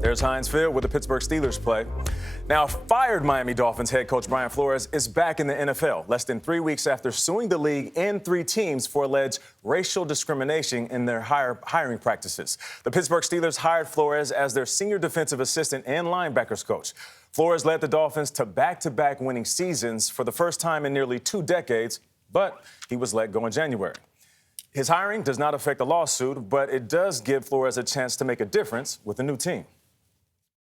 There's Heinz Field where the Pittsburgh Steelers play. Now, fired Miami Dolphins head coach Brian Flores is back in the NFL less than 3 weeks after suing the league and 3 teams for alleged racial discrimination in their hiring practices. The Pittsburgh Steelers hired Flores as their senior defensive assistant and linebackers coach. Flores led the Dolphins to back-to-back winning seasons for the first time in nearly 2 decades, but he was let go in January. His hiring does not affect the lawsuit, but it does give Flores a chance to make a difference with a new team.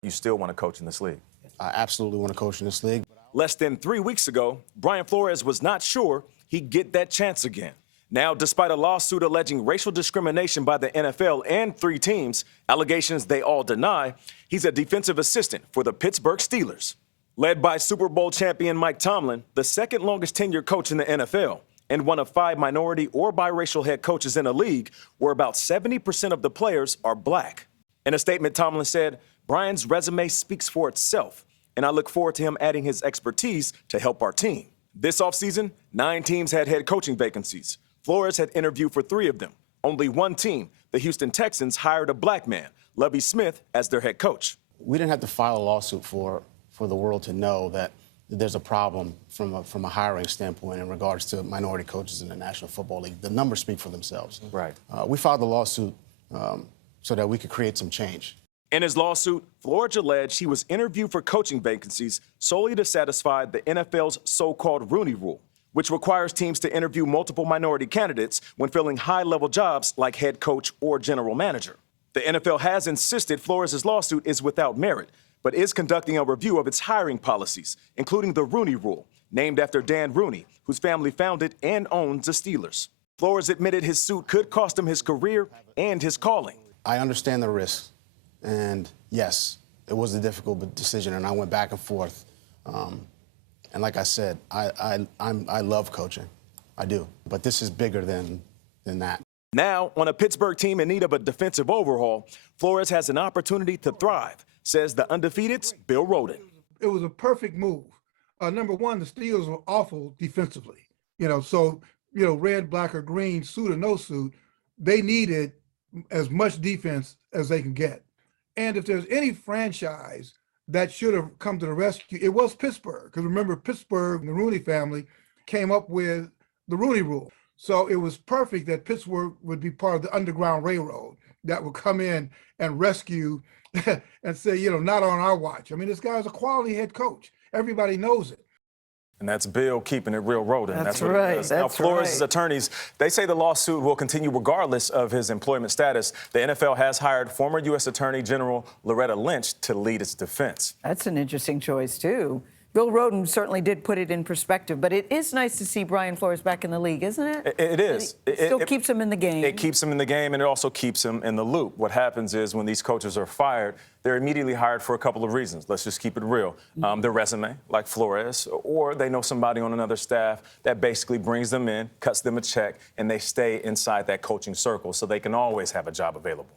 You still want to coach in this league? I absolutely want to coach in this league. Less than 3 weeks ago, Brian Flores was not sure he'd get that chance again. Now, despite a lawsuit alleging racial discrimination by the NFL and 3 teams, allegations they all deny, he's a defensive assistant for the Pittsburgh Steelers. Led by Super Bowl champion Mike Tomlin, the second longest tenured coach in the NFL, and one of 5 minority or biracial head coaches in the league, where about 70% of the players are black. In a statement, Tomlin said, "Brian's resume speaks for itself, and I look forward to him adding his expertise to help our team." This offseason, 9 teams had head coaching vacancies. Flores had interviewed for 3 of them. Only one team, the Houston Texans, hired a black man, Lovie Smith, as their head coach. We didn't have to file a lawsuit for the world to know that there's a problem from a hiring standpoint in regards to minority coaches in the National Football League. The numbers speak for themselves. Right. We filed the lawsuit so that we could create some change. In his lawsuit, Flores alleged he was interviewed for coaching vacancies solely to satisfy the NFL's so-called Rooney Rule, which requires teams to interview multiple minority candidates when filling high-level jobs like head coach or general manager. The NFL has insisted Flores' lawsuit is without merit, but is conducting a review of its hiring policies, including the Rooney Rule, named after Dan Rooney, whose family founded and owns the Steelers. Flores admitted his suit could cost him his career and his calling. I understand the risks. And yes, it was a difficult decision, and I went back and forth. And like I said, I love coaching. I do. But this is bigger than that. Now, on a Pittsburgh team in need of a defensive overhaul, Flores has an opportunity to thrive, says the undefeated's Bill Roden. It was a perfect move. Number one, the Steelers were awful defensively. Red, black, or green, suit or no suit, they needed as much defense as they can get. And if there's any franchise that should have come to the rescue, it was Pittsburgh. Because remember, Pittsburgh and the Rooney family came up with the Rooney Rule. So it was perfect that Pittsburgh would be part of the Underground Railroad that would come in and rescue and say, not on our watch. I mean, this guy's a quality head coach. Everybody knows it. And that's Bill keeping it real, Roden. That's what right. He does. Now, Flores' attorneys, they say the lawsuit will continue regardless of his employment status. The NFL has hired former U.S. Attorney General Loretta Lynch to lead its defense. That's an interesting choice, too. Bill Roden certainly did put it in perspective, but it is nice to see Brian Flores back in the league, isn't it? It is. It still keeps him in the game. It keeps him in the game, and it also keeps him in the loop. What happens is when these coaches are fired, they're immediately hired for a couple of reasons. Let's just keep it real. Their resume, like Flores, or they know somebody on another staff that basically brings them in, cuts them a check, and they stay inside that coaching circle so they can always have a job available.